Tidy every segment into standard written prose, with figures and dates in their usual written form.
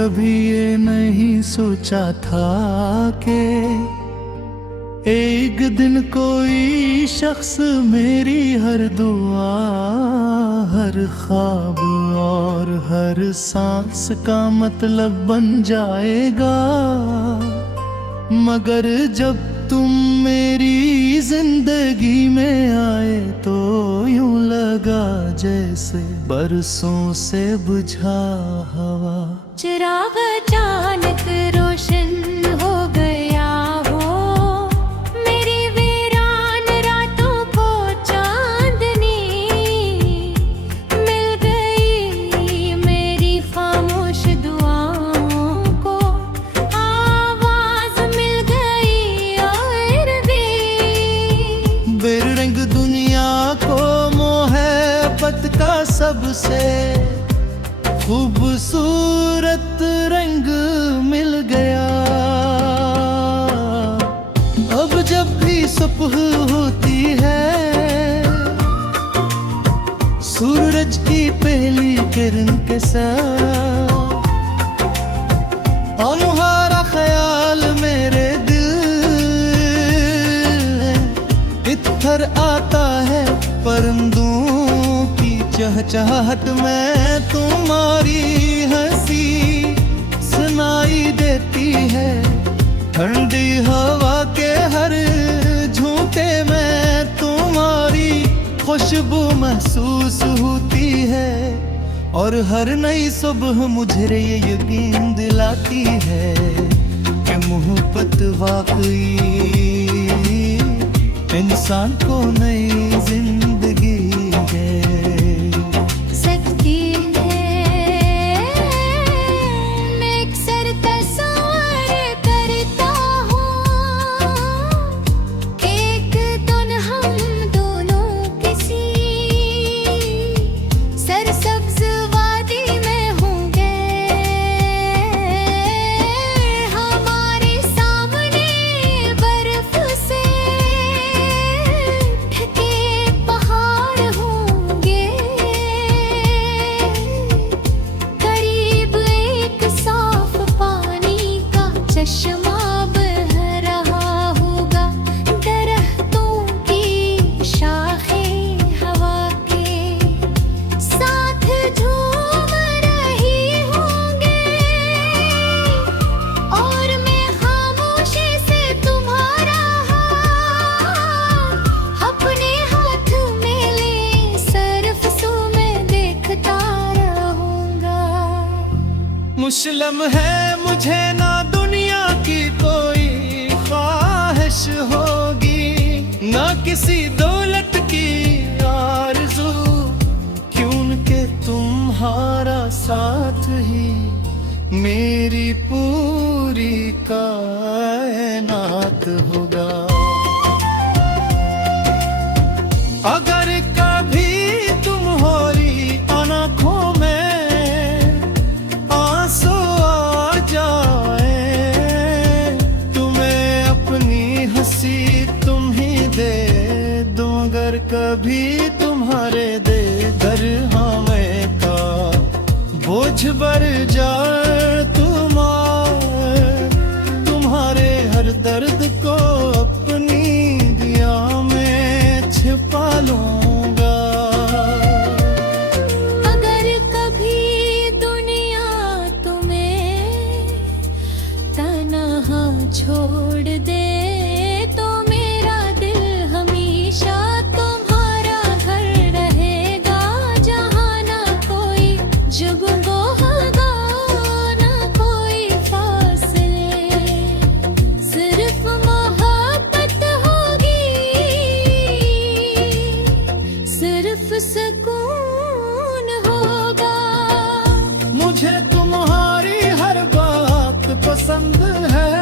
कभी ये नहीं सोचा था कि एक दिन कोई शख्स मेरी हर दुआ, हर ख्वाब और हर सांस का मतलब बन जाएगा। मगर जब तुम मेरी जिंदगी में आए तो यूं लगा जैसे बरसों से बुझा हवा। चिराग अचानक रोशन हो गया हो, मेरी वीरान रातों को चांदनी मिल गई, मेरी खामोश दुआओं को आवाज मिल गई और दी। बेरंग दुनिया को मोहब्बत का सबसे खूबसूरत रंग मिल गया। अब जब भी सुबह होती है, सूरज की पहली किरण के साथ तुम्हारा ख्याल मेरे दिल इधर आता है। परिंदों की चहचहाहट में तुम्हारी हंसी सुनाई देती है। ठंडी हवा के हर झोंके में तुम्हारी खुशबू महसूस होती है। और हर नई सुबह मुझे ये यकीन दिलाती है कि मोहब्बत वाकई इंसान को नई जिंदगी है। मुस्लिम है मुझे ना दुनिया की कोई ख्वाहिश होगी, ना किसी दौलत की आरज़ू, क्योंकि तुम्हारा साथ ही मेरी पूरी कायनात होगा। अगर कभी तुम्हारी आँखों में कभी तुम्हारे दे दर हमें का बोझ बढ़ जाए, तुम्हारे हर दर्द को अपनी दिया में छिपा लूंगा। अगर कभी दुनिया तुम्हें तन्हा छोड़ दे तो मेरा दिल हमेशा सुकून होगा। मुझे तुम्हारी हर बात पसंद है,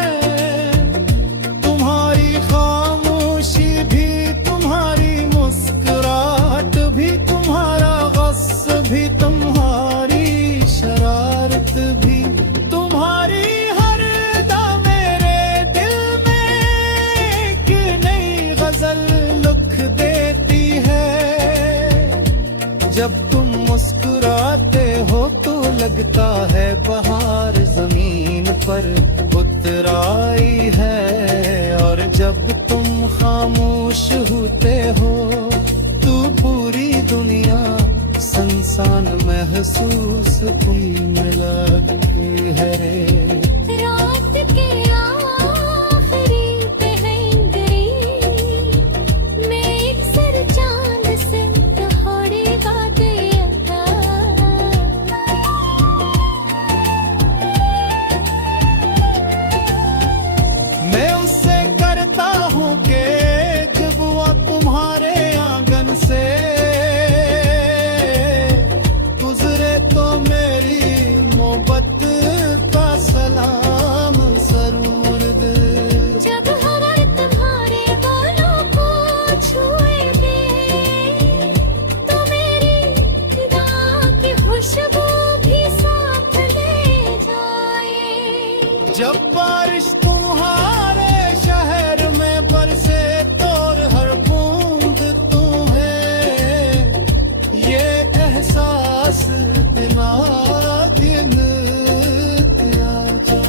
लगता है बहार जमीन पर उतर आई है। और जब तुम खामोश होते हो तो पूरी दुनिया संसान महसूस कोई लगती है रे। रात के आखिरी पहन गई मैं एक सर चांद से थोड़ी बातें मैं उससे करता हूँ कि जब वो तुम्हारे आंगन से गुजरे तो मेरी मोहब्बत का सलाम जरूर दे। जब हवा तुम्हारे बालों को छुएगी तो मेरी फिदा की खुशबू भी साथ ले जाए। जब बारिश तुम्हारे शहर में बरसे तो हर बूंद तुम्हें ये एहसास दिमाग में आ जा।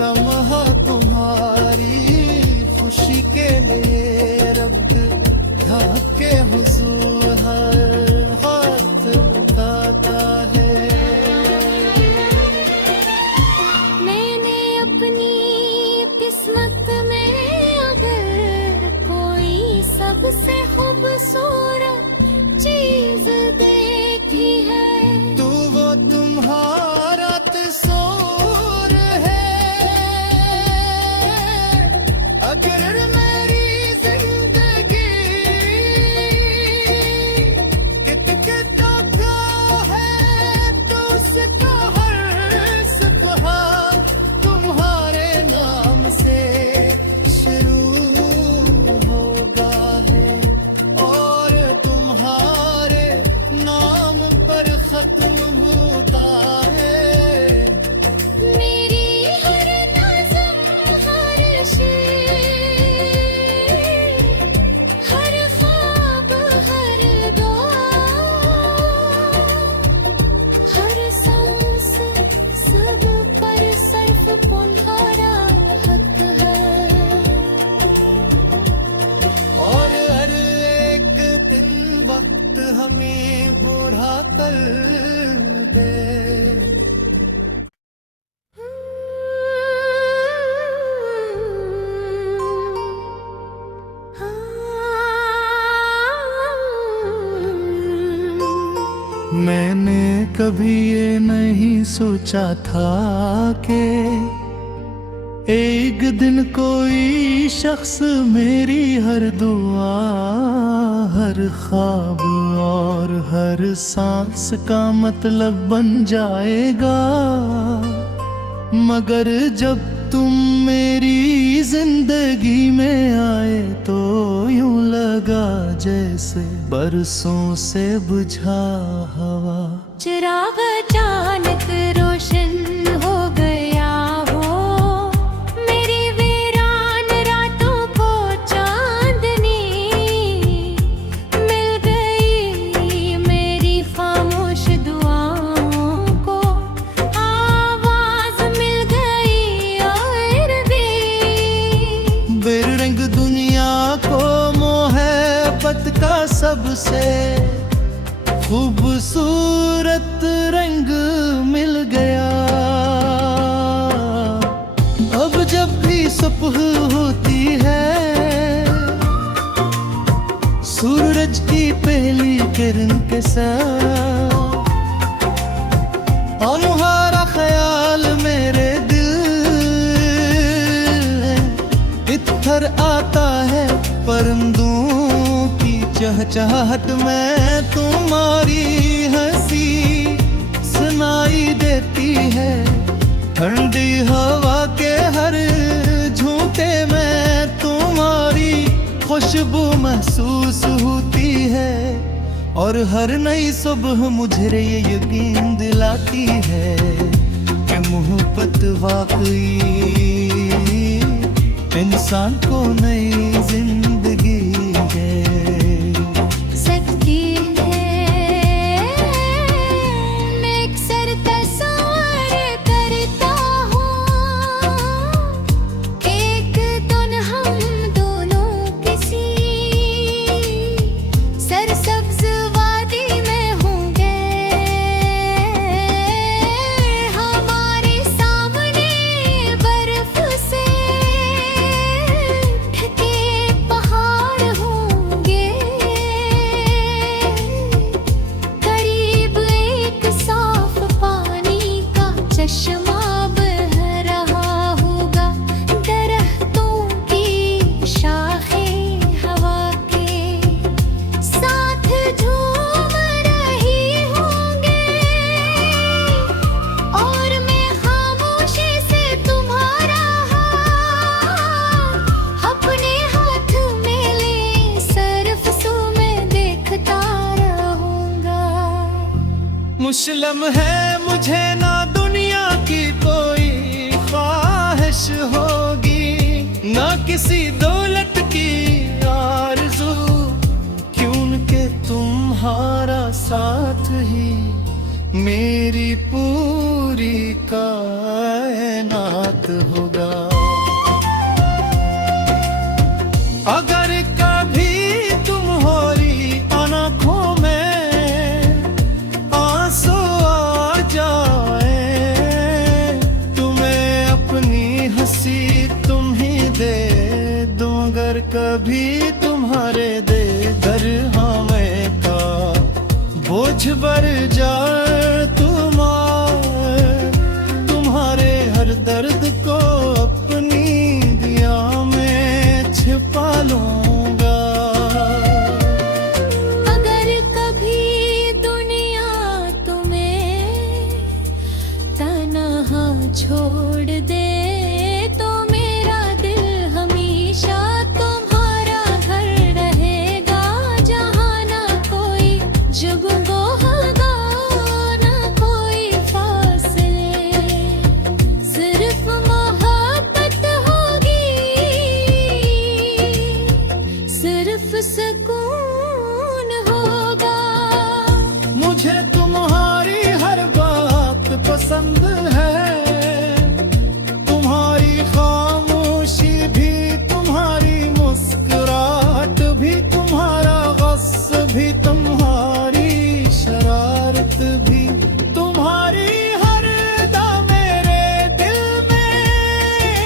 लम्हा तुम्हारी खुशी के लिए रब ढाके हुजूर हर हाथ उठाता है। मैंने अपनी किस्मत में अगर कोई सबसे खूबसूरत चीज देखी है तो वो तुम्हारा तस्वीर है। अगर मेरी जिंदगी कितना का है तो उसका हर सफहा तुम्हारे नाम से शुरू होगा है और तुम्हारे नाम पर खत्म होता है। मेरी हर नज़म हर शेर हर ख्वाब हर दुआ हर सांस सब पर सिर्फ तुम्हारा हक है। और हर एक दिन वक्त हमें बुरा कर दे। मैंने कभी ये नहीं सोचा था कि एक दिन कोई शख्स मेरी हर दुआ हर ख्वाब और हर सांस का मतलब बन जाएगा। मगर जब तुम मेरी जिंदगी में आए तो यूं लगा जैसे बरसों से बुझा हवा। चिराग अचानक रोशन हो गया हो मेरी वीरान रातों को चांदनी मिल गई मेरी खामोश दुआओं को आवाज मिल गई और भी। बेरंग दुनिया को मोहब्बत का सबसे खूबसूरत रंग मिल गया। अब जब भी सुबह होती है सूरज की पहली किरण के साथ तुम्हारा ख्याल मेरे दिल इधर आता है। परिंदों की चहचहाहट में तुम्हारी हंसी सुनाई देती है। ठंडी हवा के हर झोंके में तुम्हारी खुशबू महसूस होती है। और हर नई सुबह मुझे ये यकीन दिलाती है कि मोहब्बत वाकई इंसान को नई जिंदगी दे सकती है। चश्मा बह रहा होगा दरख्तों की शाखें हवा के साथ झूम रही होंगे और मैं खामोशी से तुम्हारा हाथ अपने हाथ में ले सरफ सो मैं देखता रहूंगा। मुस्लिम है मुझे ना दुनिया की कोई ख्वाहिश होगी, ना किसी दौलत की आरज़ू, क्योंकि तुम्हारा साथ ही मेरी पूरी कायनात होगा। अगर कभी तुम्हारी आँखों में आंसू आ जाए, तुम्हें अपनी हंसी तुम ही दे दूं। अगर कभी तुम्हारे दे दर हमें का बोझ बढ़ जाए, तुम्हारे हर दर्द को अपनी दिया में छिपा लूंगा। अगर कभी दुनिया तुम्हें तन्हा छोड़ दे तो मेरा दिल हमेशा तुम्हारा घर रहेगा, जहाँ ना कोई जुगो होगा ना कोई फासले, सिर्फ मोहब्बत होगी, सिर्फ सुकून होगा। मुझे तुम्हारी हर बात पसंद है, तुम्हारी खामोशी भी, तुम्हारी मुस्कुराहट भी, तुम्हारा गुस्सा भी, तुम्हारी शरारत भी, तुम्हारी हर अदा मेरे दिल में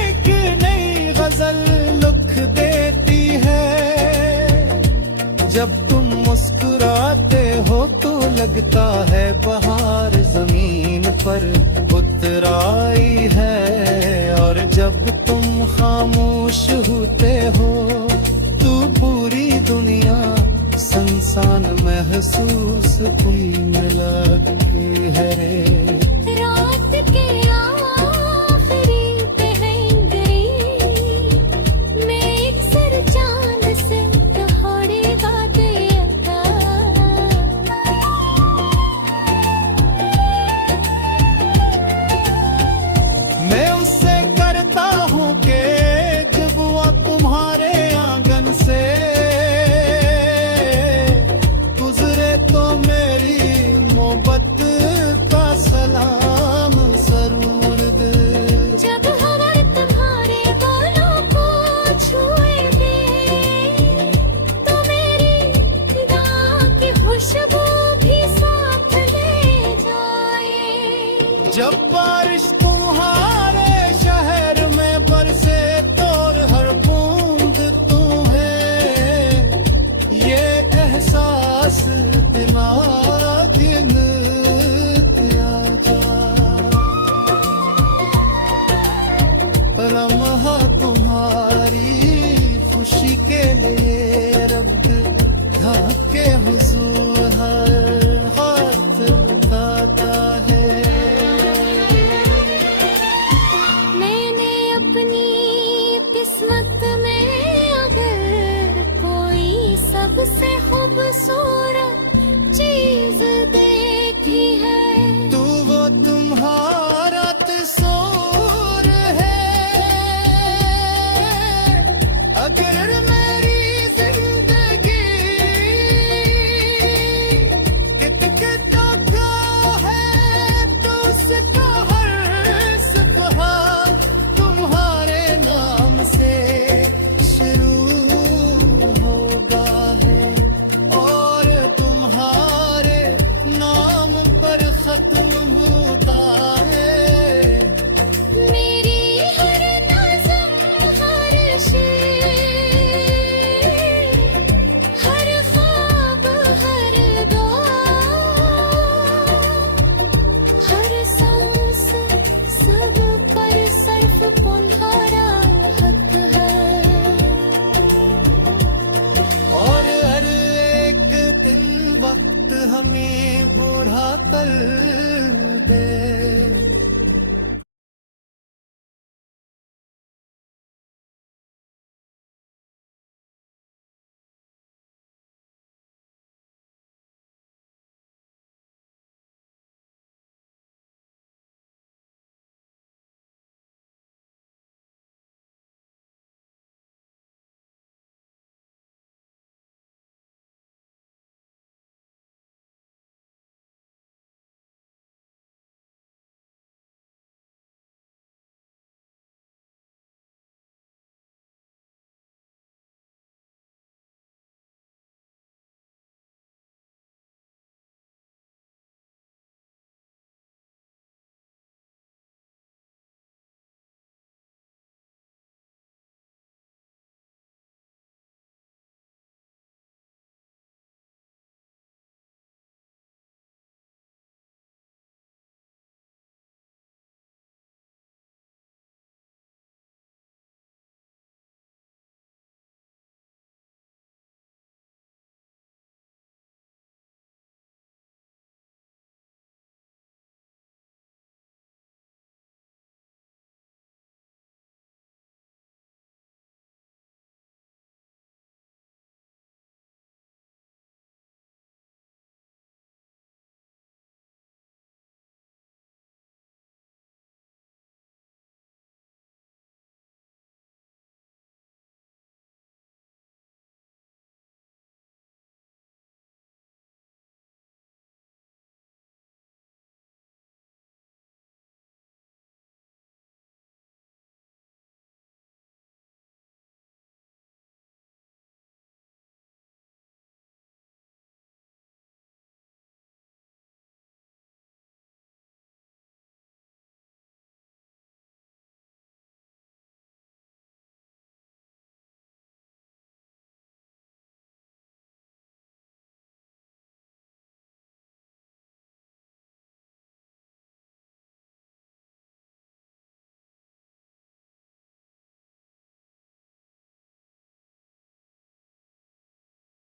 एक नई गजल लिख देती है। जब तुम मुस्कुराते हो तो लगता है बहार जमीन पर उतर आई है, और जब तुम खामोश होते हो तो पूरी दुनिया संसान महसूस होने लगती है। रात के आखिरी पहंगरी मैं एक सर चांद से थोड़ी बात अदा, मैं उससे करता हूँ कि जब वो तुम्हारे आंगन से गुजरे तो मेरी मोहब्बत का सलाम जरूर दे। जब हवा तुम्हारे बालों को छुएगी तो मेरी खुदा की खुशबू भी साथ ले जाए। जब बारिश तुम्हारे शहर में बरसे तो हर बूंद तुम्हें ये एहसास दिमाग में आ जाए। लम्हा तुम्हारी खुशी के लिए रब ढाके हुजूर हर हाथ उठाता है। मैंने अपनी किस्मत में अगर कोई सबसे खूबसूरत चीज देखी है तो वो तुम्हारा तस्वीर है। अगर मेरी कौन